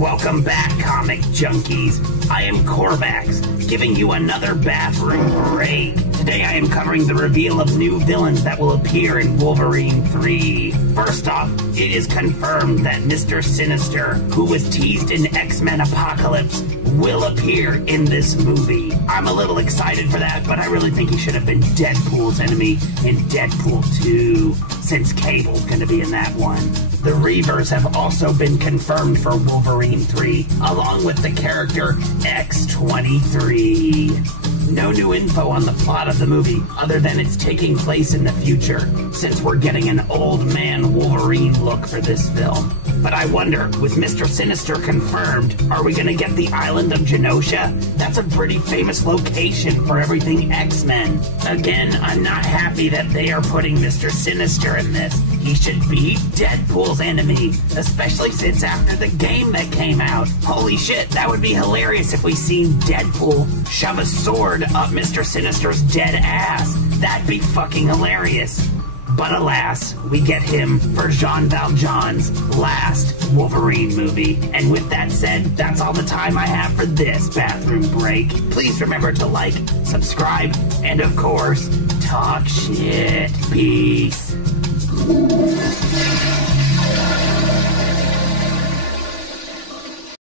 Welcome back, comic junkies. I am Corvax, giving you another bathroom break. Today I am covering the reveal of new villains that will appear in Wolverine 3. First off, it is confirmed that Mr. Sinister, who was teased in X-Men Apocalypse, will appear in this movie. I'm a little excited for that, but I really think he should have been Deadpool's enemy in Deadpool 2, since Cable's gonna be in that one. The Reavers have also been confirmed for Wolverine 3, along with the character X-23. No new info on the plot of the movie, other than it's taking place in the future, since we're getting an old man Wolverine look for this film. But I wonder, with Mr. Sinister confirmed, are we gonna get the island of Genosha? That's a pretty famous location for everything X-Men. Again, I'm not happy that they are putting Mr. Sinister in this. He should be Deadpool's enemy, especially since after the game that came out. Holy shit, that would be hilarious if we seen Deadpool shove a sword up Mr. Sinister's dead ass. That'd be fucking hilarious. But alas, we get him for Jean Valjean's last Wolverine movie. And with that said, that's all the time I have for this bathroom break. Please remember to like, subscribe, and of course, talk shit. Peace.